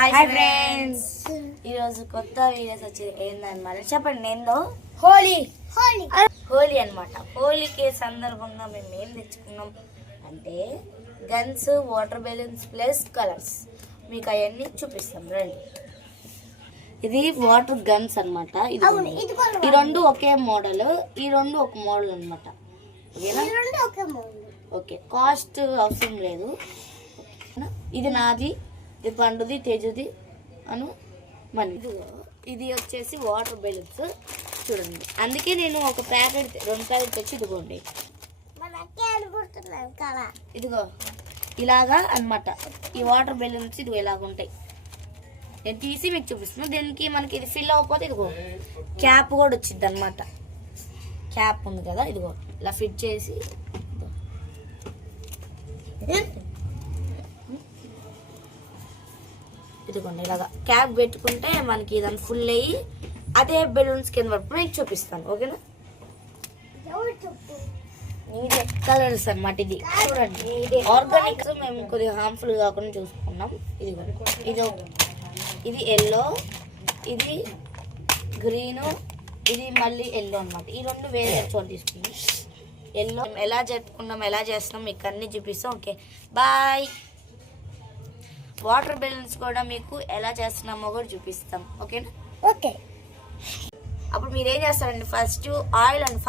Hi friends, ఈరోజు కొత్త videos వచ్చేది ఏందన్నమాట చెప్పండి. ఏందో హోలీ అన్నమాట. హోలీకి సందర్భంగా మేము ఏం తెచ్చుకున్నాం అంటే guns, water balloons plus colours. మీకు అవన్నీ చూపిస్తాం రండి. ఇది వాటర్ గన్స్ అన్నమాట. ఈ రెండు ఒకే మోడల్, ఈ రెండు ఒక మోడల్ అన్నమాట. ఓకే, కాస్ట్ అవసరం లేదు. ఇది నాది, ఇది పండుది, తేజుది అను మనీ. ఇది వచ్చేసి వాటర్ బెలూన్స్ చూడండి. అందుకే నేను ఒక ప్యాకెట్ 2 ప్యాకెట్ తెచ్చి ఇదిగోండి. ఇదిగో ఇలాగా అన్నమాట. ఈ వాటర్ బెలూన్స్ ఇదిగో ఇలాగ ఉంటాయి. నేను తీసి మీకు చూపిస్తున్నాను. దీనికి మనకి ఇది ఫిల్ అవ్వకపోతే ఇదిగో క్యాప్ కూడా వచ్చింది అన్నమాట. క్యాప్ ఉంది కదా, ఇదిగో ఇలా ఫిట్ చేసి ఇదిగోండి ఇలాగా క్యాప్ పెట్టుకుంటే మనకి ఇదంతా ఫుల్ అయ్యి అదే బెలూన్స్ కింద పడుతుంది. మీకు చూపిస్తాను, ఓకేనా? కలర్స్ అన్నమాట. ఇది చూడండి, ఆర్గానిక్. మేము కొద్దిగా హార్మ్ఫుల్ కాకుండా చూసుకున్నాం. ఇది ఎల్లో, ఇది గ్రీను, ఇది మళ్ళీ ఎల్లో అన్నమాట. ఈ రెండు వేరే చోట తీసుకున్నాం. ఎల్లో ఎలా జరుపుకున్నాం, ఎలా చేస్తున్నాం మీకు అన్ని చూపిస్తాం. Okay bye. వాటర్ బెలూన్స్ కూడా మీకు ఎలా చేస్తున్నామో కూడా చూపిస్తాం, ఓకేనా? ఓకే. అప్పుడు మీరు ఏం చేస్తారండి, first oil and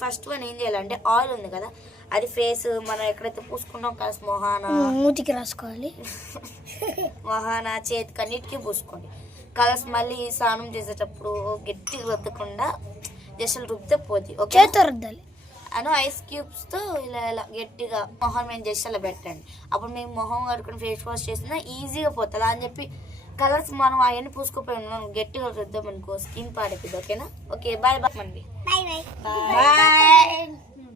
first one ఏం చేయాలంటే ఆయిల్ ఉంది కదా, అది ఫేస్ మనం ఎక్కడైతే పూసుకున్నాం కాస్త మూతికి రాసుకోవాలి. మొహాన చేతికి అన్నిటికీ పూసుకోండి. కలర్స్ మళ్ళీ స్నానం చేసేటప్పుడు గట్టిగా రుద్దకుండా జస్ట్ రుద్దే పోతుంది. ఓకే, చేతితో రుద్దాలి. ఐస్ క్యూబ్స్ తో ఇలా ఇలా గట్టిగా మొహం మేము జస్ట్ అలా పెట్టండి. అప్పుడు మేము మొహం కడుకుని ఫేస్ వాష్ చేసినా ఈజీగా పోతుంది. అని చెప్పి కలర్స్ మనం అవన్నీ పూసుకుపోయి గట్టిగా రుద్దాం అనుకో, స్కిన్ పాడైపోతుంది. ఓకేనా? ఓకే బాయ్ బాయ్ మంది. బాయ్.